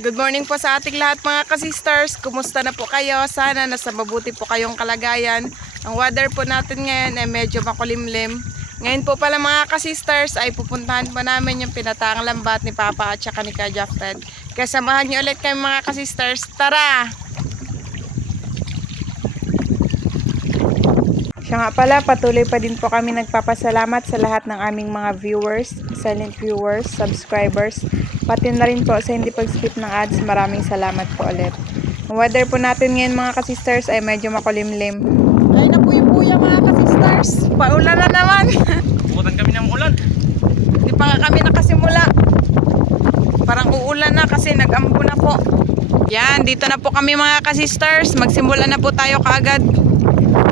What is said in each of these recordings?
Good morning po sa ating lahat mga kasisters. Kumusta na po kayo? Sana nasa mabuti po kayong kalagayan. Ang weather po natin ngayon ay medyo makulimlim. Ngayon po pala mga kasisters ay pupuntahan po namin yung pinatang lambat ni Papa at saka ni Kuya Fred. Kaya samahan niyo ulit kami mga kasisters. Tara! Siya nga pala, patuloy pa din po kami nagpapasalamat sa lahat ng aming mga viewers, silent viewers, subscribers, pati na rin po sa hindi pag-skip ng ads. Maraming salamat po ulit. Ang weather po natin ngayon mga kasisters ay medyo makulimlim. Ay na po yung buya mga kasisters. Paulan na naman. Pumuntan kami ng ulan. Hindi pa nga kami nakasimula. Parang uulan na kasi nag-ambo na po. Yan, dito na po kami mga kasisters. Magsimula na po tayo kaagad.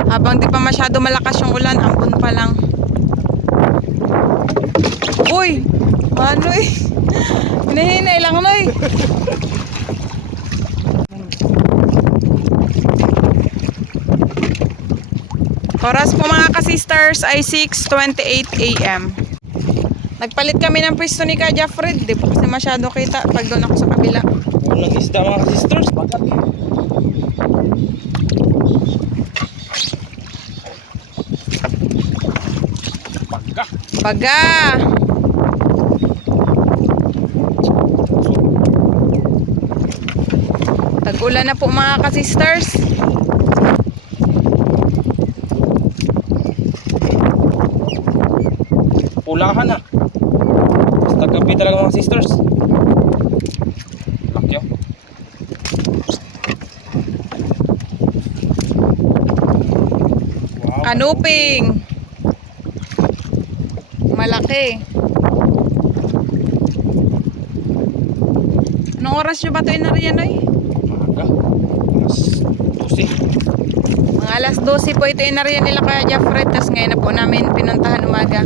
Habang di pa masyado malakas yung ulan, ambon pa lang. Uy! Ano eh? Hinahinay lang na eh. Oras po mga kasisters ay 6:28 AM. Nagpalit kami ng pwesto ni Kuya Fred. Di po kasi masyado kita pag doon ako sa kabila. Unang isda mga sisters. Bagat. Baga! Tag-ulan na po mga kasisters. Pulahan na. Basta gabi talaga mga sisters. Lakyo. Wow. Kanuping. Malaki. Anong oras nyo ba ito inariyan ay? Maaga. Alas 12. Mga alas 12 po ito inariyan nila Kuya Fred. Tapos ngayon na po namin pinuntahan umaga.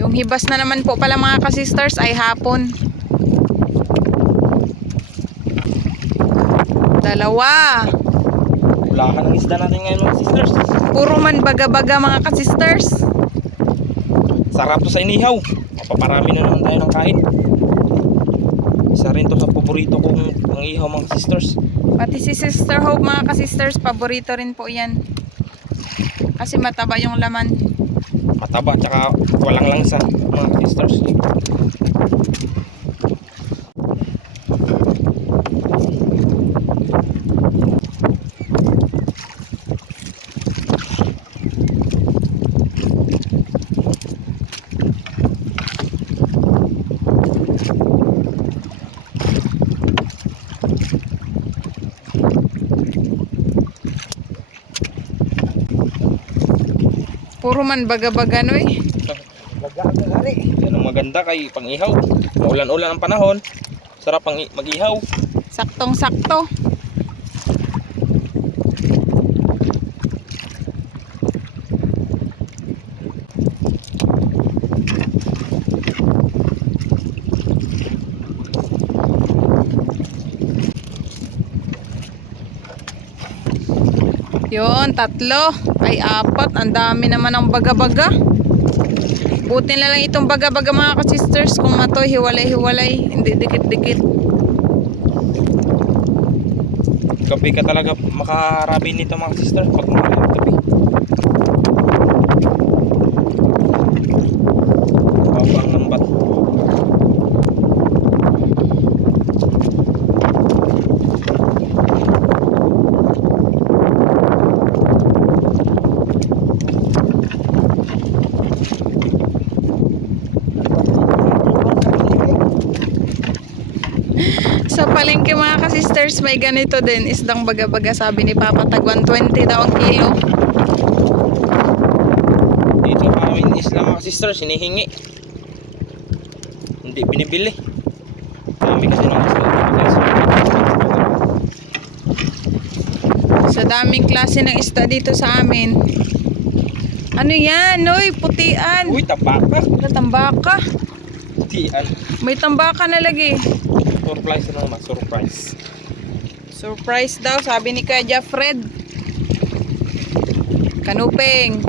Yung hibas na naman po pala mga kasisters ay hapon. Dalawa. Pulahan ang isda natin ngayon mga sisters. Puro man baga-baga mga kasisters. Sarap to sa inihaw. Mapaparami na naman tayo ng kain. Isa rin to sa paborito kong ang ihaw mga sisters. Pati si Sister Hope mga kasisters, paborito rin po yan. Kasi mataba yung laman. Mataba tsaka walang langsa mga sisters. Puro man baga-baga no eh. Yan ang maganda kay pang-ihaw. Maulan-ulan ang panahon. Sarap pang mag-ihaw. Saktong-sakto. Yun, 3. Ay 4. Ang dami naman ng baga-baga. Buti na lang itong baga-baga mga kasisters. Kung matoy, hiwalay-hiwalay. Hindi dikit-dikit. Gabi ka talaga makarami nito mga sisters. Pag gabi. Baba ang lambat. Sa palengke mga kasisters, may ganito din. Isdang baga-baga sabi ni Papa. Tag 120 daw ang kilo. Dito kami isla mga sisters. Hinihingi. Hindi binibili. Dami kasi ng isla. Sa daming klase ng isda dito sa amin. Ano yan? Noy, putian. Uy, tambaka. Tambaka. Putian. May tambaka na lagi. Surprise na naman. Surprise. Surprise daw, sabi ni Kuya Fred. Kanuping.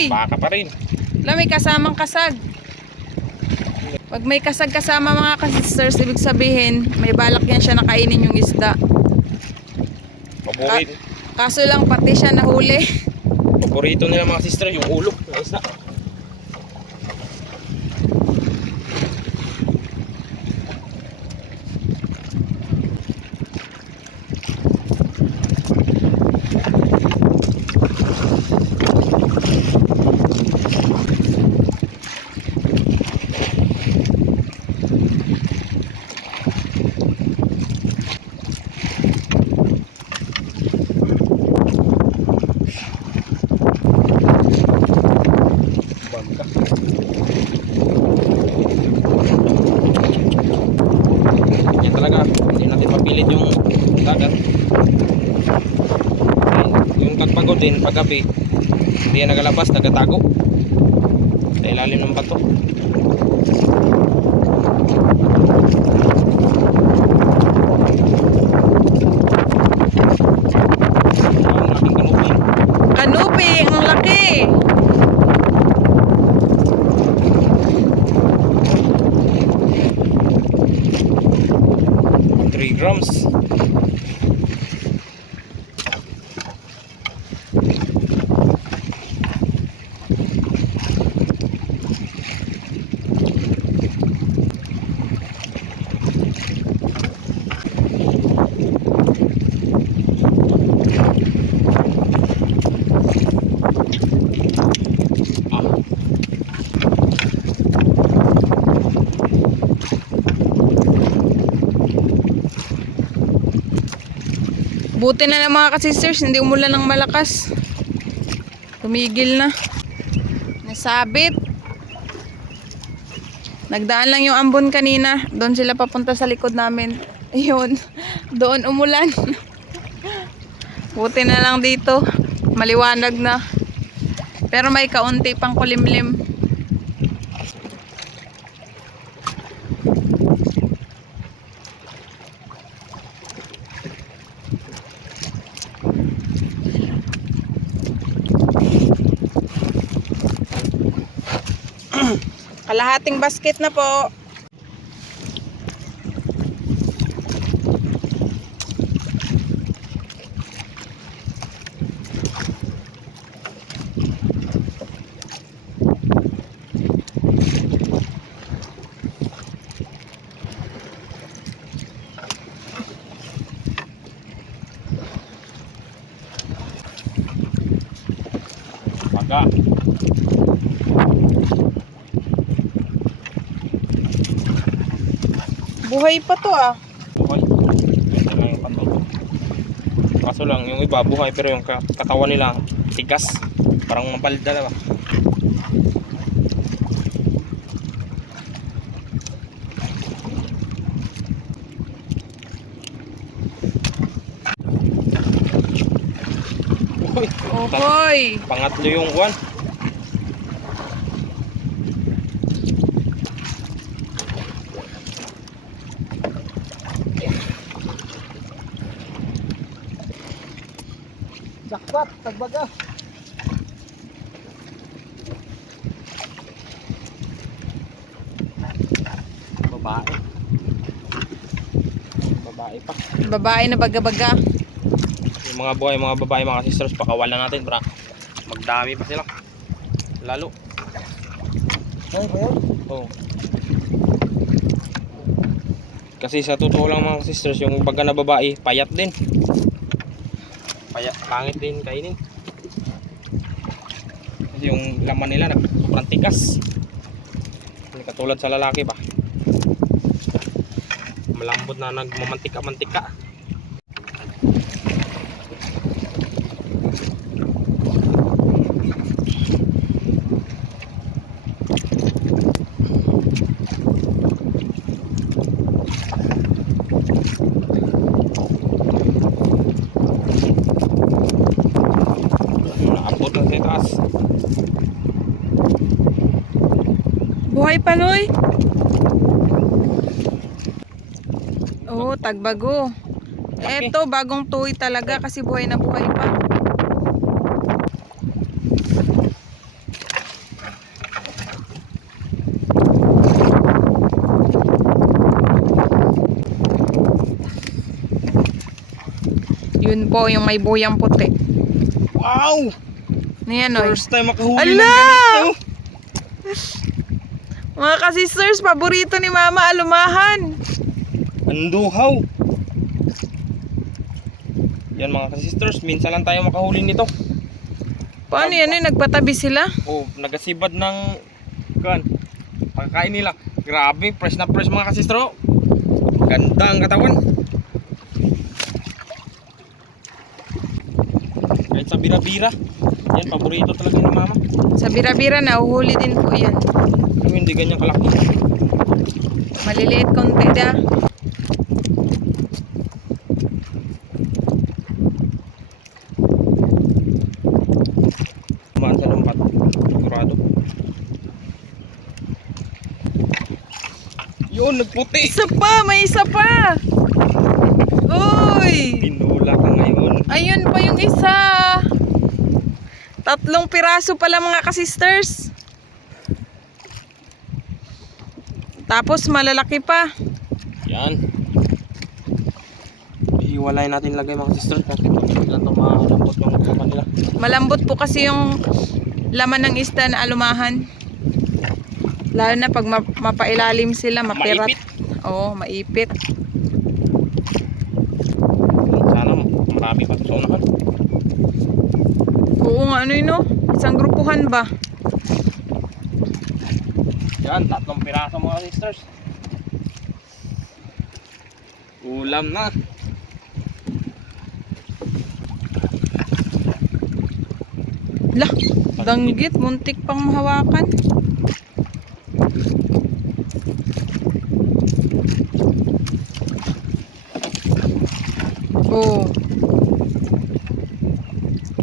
Uy! Baka pa rin. Wala, may kasamang kasag. Pag may kasag kasama mga ka-sisters, ibig sabihin, may balak yan siya nakainin yung isda. Paborito. Kaso lang pati siya nahuli. Paborito nila mga sister yung ulo ng isda. Bangka. Yan talaga, hindi natin mapilit yung dagat. Yung tagpagod din, paggabi, hindi yan nagalabas, nagatago sa ilalim ng bato. Ang laking kanupin. Kanuping, ang laki. 3 grams. Buti na lang mga ka-sisters, hindi umulan ng malakas. Tumigil na. Nasabit. Nagdaan lang yung ambon kanina. Doon sila papunta sa likod namin. Ayun. Doon umulan. Buti na lang dito. Maliwanag na. Pero may kaunti pang kulimlim. Kalahating basket na po. Baga. Buhay pa to ah. Buhay. Ito lang yung pato. Kaso lang, yung iba buhay pero yung katawan nila tigas. Parang mapalda na ba? Uy, Ohoy. pangatlo yung one. Jackpot, tagbaga. Babae. Babae pa. Babae na baga-baga. Yung mga buhay, mga babae, mga sisters, pakawalan natin para magdami pa sila. Lalo. Ay, ba yan? Oh. Kasi sa totoo lang mga sisters, yung baga na babae, payat din. Payat, pangit din kainin. Kasi yung laman nila sobrang tigas. Hindi katulad sa lalaki pa. Malambot na nagmamantika-mantika. Naabot na sa taas. Buhay pa, Noy. Oo, tagbago. Eto, bagong tuwi talaga kasi buhay na buhay pa. Yun po, yung may buyang puti. Wow! Ayan o. First time makahuli ng Ala! ganito. Mga ka-sisters, paborito ni Mama, alumahan. Anduhaw. Yan mga ka-sisters, minsan lang tayo makahuli nito. Paano yan eh? Nagpatabi sila? Oh, nagasibad ng kan. Pagkain nila. Grabe, fresh na fresh mga ka-sister. Oh. Ganda ang katawan. Kahit sa bira-bira. Yan, paborito talaga ni Mama. Sa bira-bira na, uhuli din po yan. Kami hindi ganyan kalaki. Maliliit konti da. Kumaan sa lumpat. Sigurado. Yun, nagputi. Isa pa! May isa pa! Uy! Pinula ka ngayon. Ayun pa yung isa! 3 piraso pala mga ka-sisters. Tapos malalaki pa. Yan. Hiwalay natin lagay mga sisters kasi pag bigla itong malambot yung kapan nila. Malambot po kasi yung laman ng isda na alumahan. Lalo na pag mapailalim sila, mapirat. Maipit. Oo, maipit. Sana marami pa sa unahan. Oo nga, ano yun no? Isang grupuhan ba? Yan, 3 piraso mga sisters. Ulam na. Lah, danggit, muntik pang mahawakan. Oo.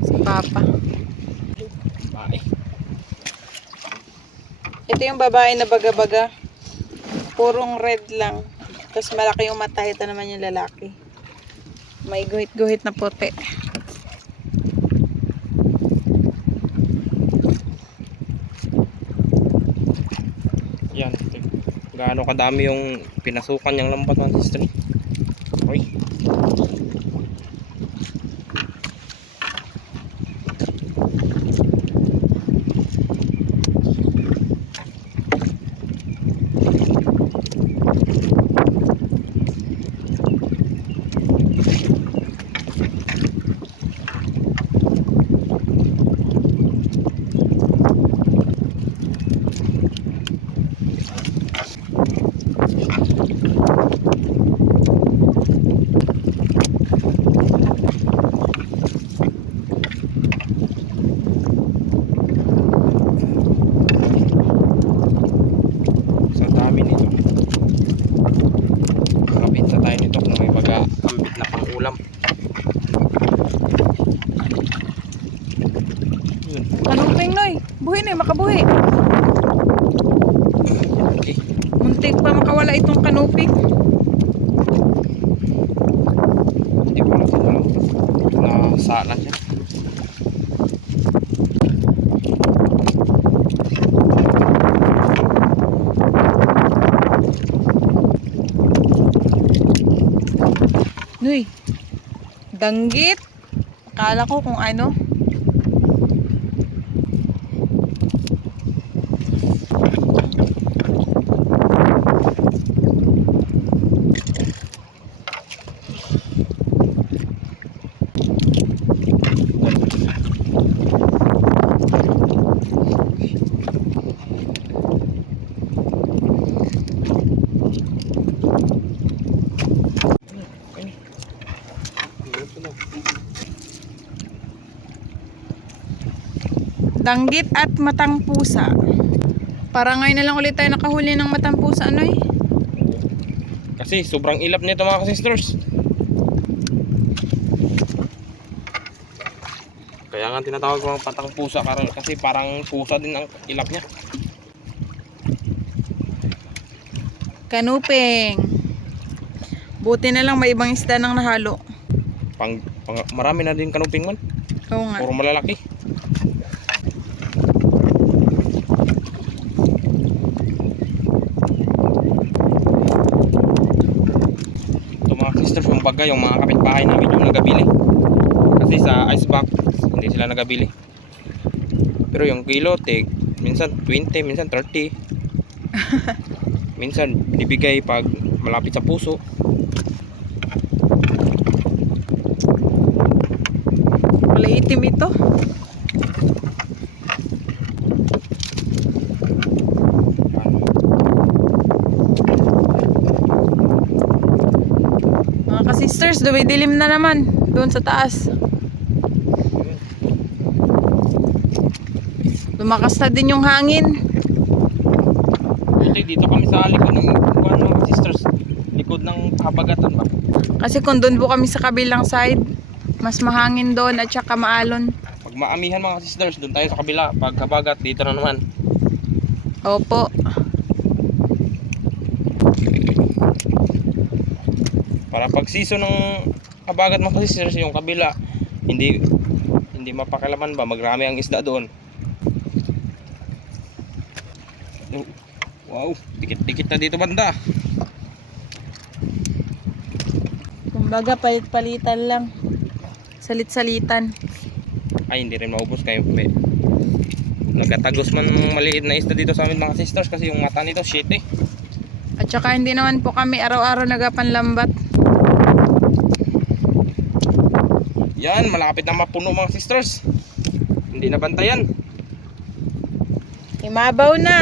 Si Papa. Bye. Ito yung babae na baga-baga. Purong red lang. Tapos malaki yung mata. Ito naman yung lalaki. May guhit-guhit na puti. Yan. Gaano kadami yung pinasukan niyang lambat mga sister. Uy. Sa dami nito. Makapinsa tayo nito kung may baga ambit na pang ulam. Yun. Kanuping noy. Buhi noy, makabuhi. Okay. Muntik pa makawala itong kanuping. Hindi ko natin alam. Nasa lang siya. Noy. Danggit. Akala ko kung ano. Danggit at matang pusa. Para ngayon na lang ulit tayo nakahuli ng matang pusa, ano eh? Kasi sobrang ilap nito mga sisters. Kaya nga tinatawag ko ng patang pusa kasi parang pusa din ang ilap niya. Kanuping. Buti na lang may ibang isda nang nahalo. Marami na din kanuping man. Oo nga. Puro malalaki. Ito mga sisters, yung baga, yung mga kapitbahay namin yung nagabili. Kasi sa ice box, hindi sila nagabili. Pero yung kilo, minsan 20, minsan 30. Minsan binibigay pag malapit sa puso. Wala itim ito. Mga ka-sisters, dumidilim na naman doon sa taas. Lumakas na din yung hangin. Hindi, dito kami sa likod ng mga sisters. Likod ng habagatan ba? Kasi kung doon po kami sa kabilang side, mas mahangin doon at saka maalon. Pag maamihan mga sisters, doon tayo sa kabila. Pag habagat, dito na naman. Opo. Para pag season ng habagat mga sisters, yung kabila, hindi mapakalaman ba, magrami ang isda doon. Wow, dikit-dikit na dito banda. Kumbaga palit-palitan lang. Salit-salitan. Ay, hindi rin maubos kayo. Nagkatagos man ng maliit na isda dito sa amin mga sisters kasi yung mata nito shit eh. At saka hindi naman po kami araw-araw nagapanlambat. Yan, malapit na mapuno mga sisters. Hindi na bantayan. Imabaw na.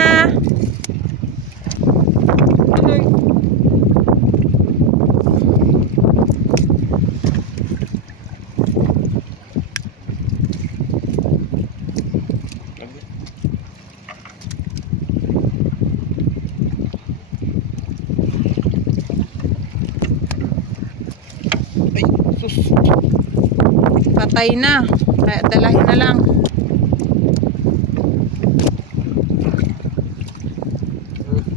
Ay, sus. Patay na. Kaya dalahin na lang.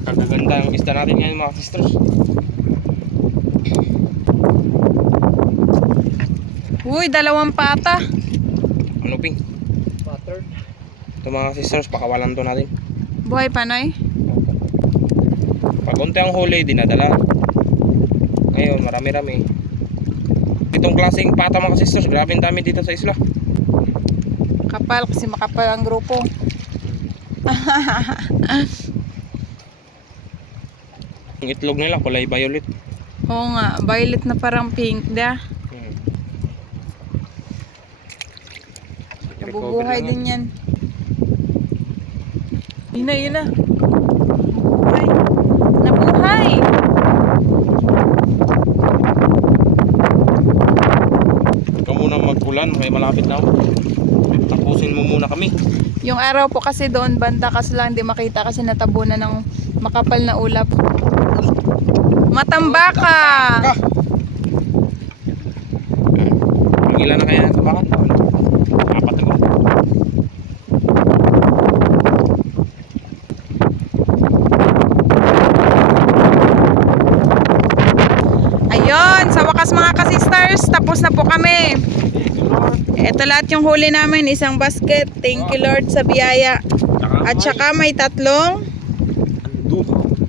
Kagaganda ang isda natin ngayon mga sisters. Uy, 2 pata. Ano ping? Pattern. Ito mga sisters, pakawalan to natin. Buhay panay. Pag unti ang huli, dinadala. Ngayon, marami-rami. Itong klaseng pata mga sisters, grabe ang dami dito sa isla. Kapal kasi makapal ang grupo. Yung itlog nila, kulay violet. Oo nga, violet na parang pink da. Nabubuhay din yan. Yun na, yun na. Nabuhay. Nabuhay! Ikaw muna mag-ulan, may malapit na ako. Tapusin mo muna kami. Yung araw po kasi doon banda kasi lang hindi makita kasi natabunan ng makapal na ulap. Matambaka! Ilan na kaya sa bakan? 4 na ba? Ayun, sa wakas mga ka-sisters, tapos na po kami. Ito lahat yung huli namin, isang basket. Thank you Lord sa biyaya. At saka may 3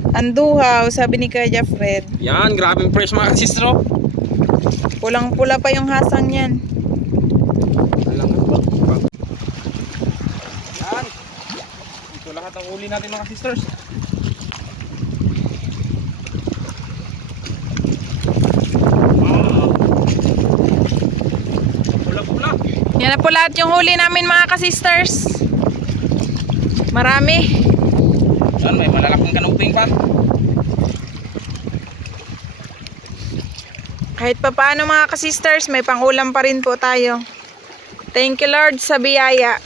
anduhaw, sabi ni Kuya Fred. Yan, grabing fresh mga sisters. Pulang-pula pa yung hasang yan. Yan. Ito lahat ang huli natin mga sisters. Pula-pula. Yan na po lahat yung huli namin mga ka-sisters. Marami. Yan, may malalaking kanuping pa. Kahit pa paano mga ka-sisters, may pangulam pa rin po tayo. Thank you Lord sa biyaya.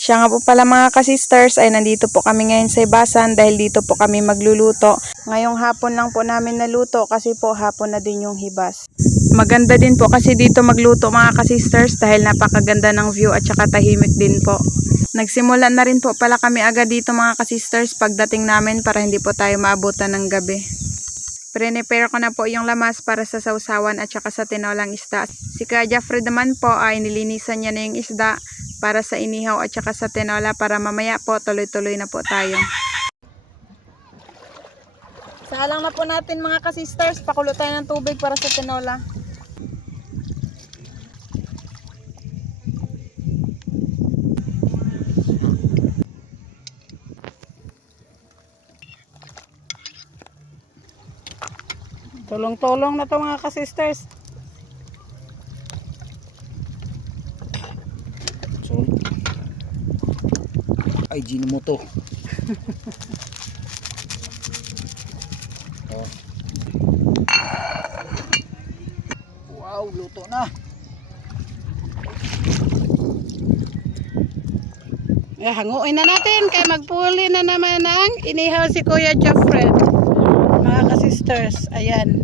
Siya nga po pala mga ka-sisters ay nandito po kami ngayon sa Ibasan dahil dito po kami magluluto. Ngayong hapon lang po namin naluto kasi po hapon na din yung hibas. Maganda din po kasi dito magluto mga ka-sisters dahil napakaganda ng view at saka tahimik din po. Nagsimula na rin po pala kami agad dito mga ka-sisters pagdating namin para hindi po tayo maabutan ng gabi. Prepare ko na po yung lamas para sa sausawan at saka sa tinolang isda. Si Kuya Jeffrey naman po ay nilinisan niya na yung isda para sa inihaw at saka sa tinola para mamaya po tuloy-tuloy na po tayo. Isalang na po natin mga ka-sisters. Pakulo tayo ng tubig para sa tinola. Tulong-tulong na to mga ka-sisters. So, ay, gino mo to. Oh. Wow, luto na. Hanguin na natin kay magpuli na naman ang inihaw si Kuya Jeffred. Mga ka-sisters, ayan.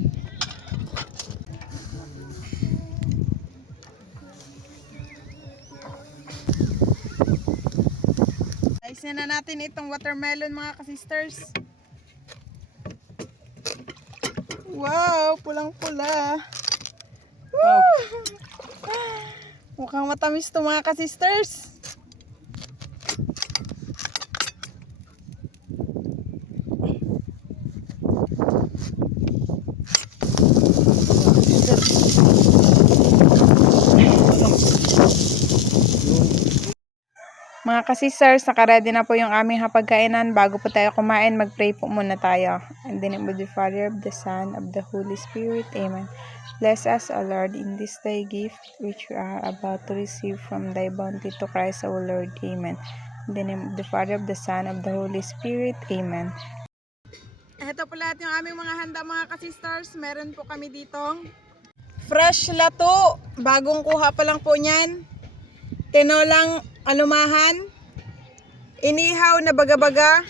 Ayusin na natin itong watermelon mga ka-sisters. Wow, pulang-pula. Wow. Mukhang matamis to mga ka-sisters. Mga ka-sisters, nakaredy na po yung aming hapagkainan. Bago po tayo kumain, mag-pray po muna tayo. In the name of the Father, of the Son, of the Holy Spirit. Amen. Bless us, O Lord, in this thy gift, which we are about to receive from thy bounty to Christ our Lord. Amen. In the name of the Father, of the Son, of the Holy Spirit. Amen. Ito po lahat yung aming mga handa mga ka-sisters. Meron po kami ditong fresh lato. Bagong kuha pa lang po niyan. Tinolang alumahan, inihaw na baga-baga,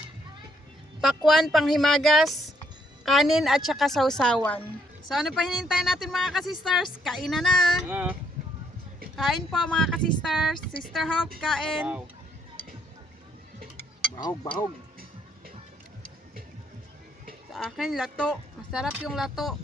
pakwan panghimagas, kanin at saka sausawan. So ano pa hinintay natin mga ka-sisters? Kain na. Kain po mga ka-sisters. Sister Hope, kain. Wow. Bahog, bahog. Sa akin, lato. Masarap yung lato.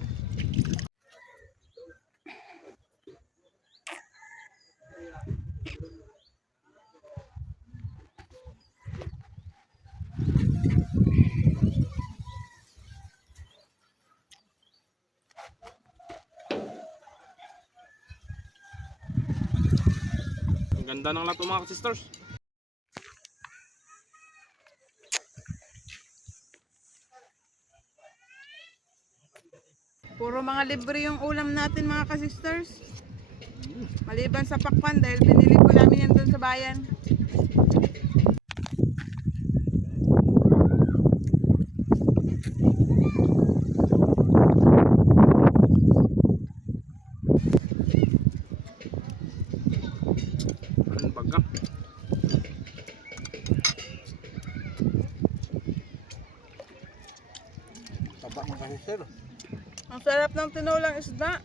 Ang ganda ng lato mga sisters. Puro mga libre yung ulam natin mga ka-sisters. Maliban sa pakwan dahil binili po namin yan doon sa bayan. Ang baga. Taba mo kasi sir. Ang sarap ng tinolang isda.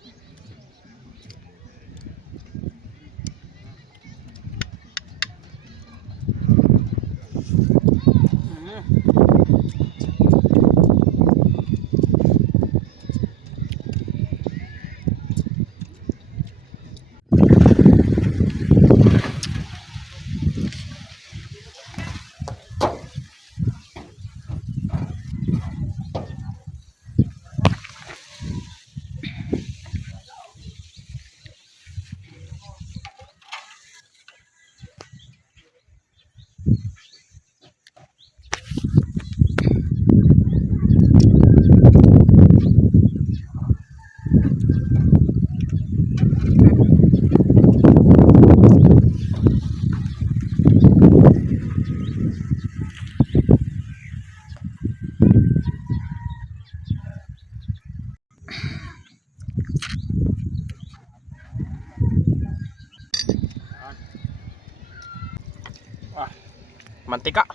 Mantika.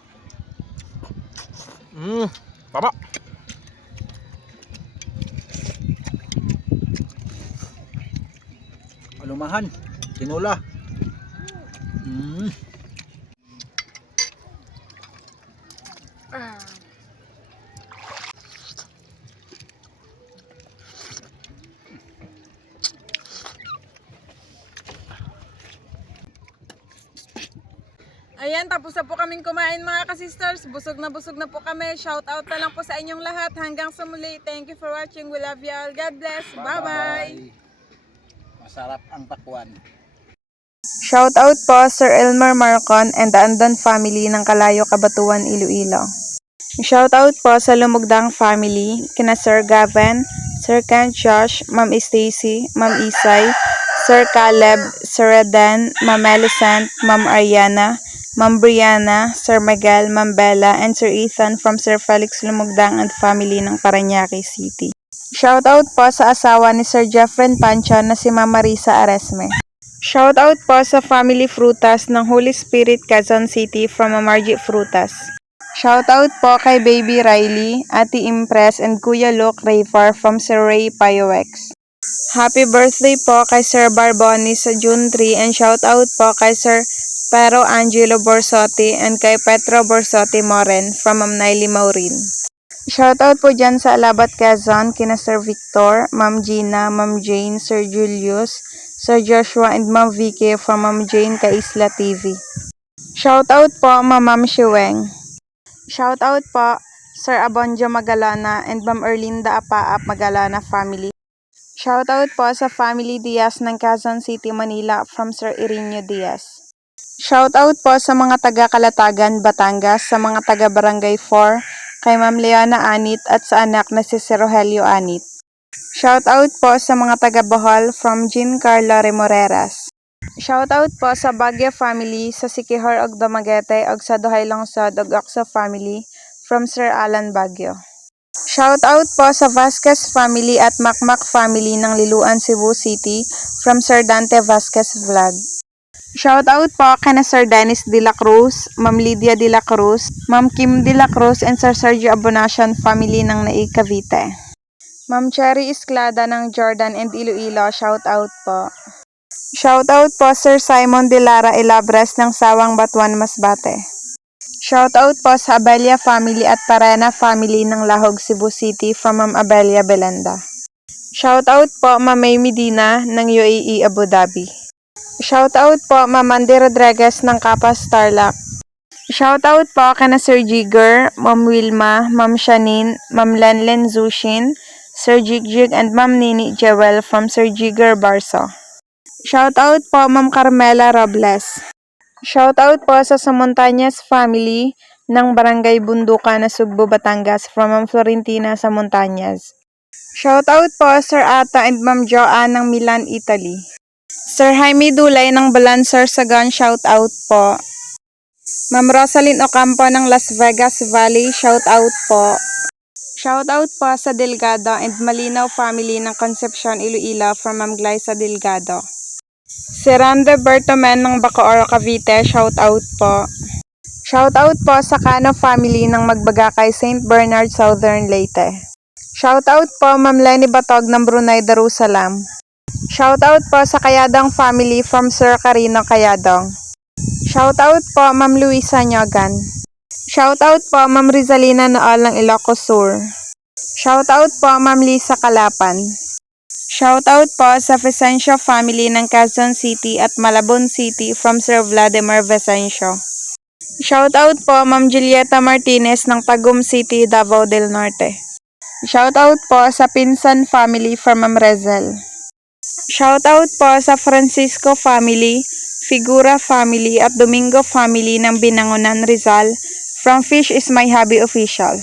Baba. Alumahan, tinola. Ayan, tapos na po kaming kumain mga ka-sisters. Busog na po kami. Shout out na lang po sa inyong lahat. Hanggang sa muli. Thank you for watching. We love you all. God bless. Bye-bye. Masarap ang pakwan. Shout out po Sir Elmer Marcon and the Andon family ng Kalayo, Cabatuan, Iloilo. Shout out po sa Lumugdang family, kina Sir Gavin, Sir Kent Josh, Ma'am Stacy, Ma'am Isay, Sir Caleb, Sir Redan, Ma'am Melisant, Ma'am Ariana, Ma'am Brianna, Sir Miguel, Ma'am Bella, and Sir Ethan from Sir Felix Lumugdang and family ng Parañaque City. Shout out po sa asawa ni Sir Jeffren Pancho na si Ma'am Marisa Aresme. Shout out po sa family Frutas ng Holy Spirit, Quezon City from Ma'am Margie Frutas. Shout out po kay Baby Riley, Ate Impress, and Kuya Luke Rayfar from Sir Ray Payowex. Happy birthday po kay Sir Barboni sa June 3 and shout out po kay Sir Pero Angelo Borsotti and kay Petro Borsotti Moren from Ma'am Naily Maurin. Shout out po dyan sa Alabat, Quezon, kina Sir Victor, Ma'am Gina, Ma'am Jane, Sir Julius, Sir Joshua, and Ma'am Vicky from Ma'am Jane Kaisla TV. Shout out po Ma'am Shiweng. Shout out po Sir Abonjo Magalana and Ma'am Erlinda Apaap Magalana family. Shout out po sa family Diaz ng Quezon City, Manila from Sir Irinio Diaz. Shout out po sa mga taga Calatagan, Batangas, sa mga taga Barangay 4, kay Ma'am Leona Anit at sa anak na si Sir Rogelio Anit. Shout out po sa mga taga Bohol from Jean Carlo Remoreras. Shout out po sa Baguio family, sa Sikihor og Dumaguete og sa Duhay Lungsod og Okso family from Sir Alan Baguio. Shout out po sa Vasquez family at Makmak family ng Liluan, Cebu City from Sir Dante Vasquez Vlog. Shout out po kana Sir Dennis De La Cruz, Ma'am Lydia De La Cruz, Ma'am Kim De La Cruz, and Sir Sergio Abonacion family ng Naig, Cavite. Ma'am Cherry Isclada ng Jordan and Iloilo, shout out po. Shout out po Sir Simon De Lara Ilabres ng Sawang Batuan, Masbate. Shout out po sa Abelia family at Parena family ng Lahog, Cebu City from Ma'am Abelia Belenda. Shout out po Ma'am May Medina ng UAE, Abu Dhabi. Shout out po Ma'am Mandy Rodriguez ng Kapas, Tarlac. Shout out po kana Sir Jigger, Ma'am Wilma, Ma'am Shanine, Ma'am Lenlen Zushin, Sir Jigjig, and Ma'am Nini Jewel from Sir Jigger Barso. Shout out po Ma'am Carmela Robles. Shout out po sa Samontañas family ng Barangay Bundukan na Sugbo, Batangas from Ma'am Florentina sa Montañas. Shout out po Sir Ata and Ma'am Joanne ng Milan, Italy. Sir Jaime Dulay ng Balancer Sagan, shout out po. Ma'am Rosalyn Ocampo ng Las Vegas Valley, shout out po. Shout out po sa Delgado and Malinaw family ng Concepcion, Iloilo from Ma'am Glyza Delgado. Si Rande Bertomen ng Bacoor, Cavite, shout out po. Shout out po sa Cano family ng Magbagakay, St. Bernard, Southern Leyte. Shout out po Ma'am Lenny Batog ng Brunei, Darussalam. Shout out po sa Kayadong family from Sir Carino Kayadong. Shout out po Ma'am Luisa Nyogan. Shout out po Ma'am Rizalina Nool ng Ilocos Sur. Shout out po Ma'am Lisa Kalapan. Shout out po sa Vicencio family ng Quezon City at Malabon City from Sir Vladimir Vicencio. Shout out po Ma'am Julieta Martinez ng Tagum City, Davao del Norte. Shout out po sa Pinsan family from Ma'am Rezel. Shout out po sa Francisco family, Figura family at Domingo family ng Binangonan, Rizal from Fish is My Hobby Official.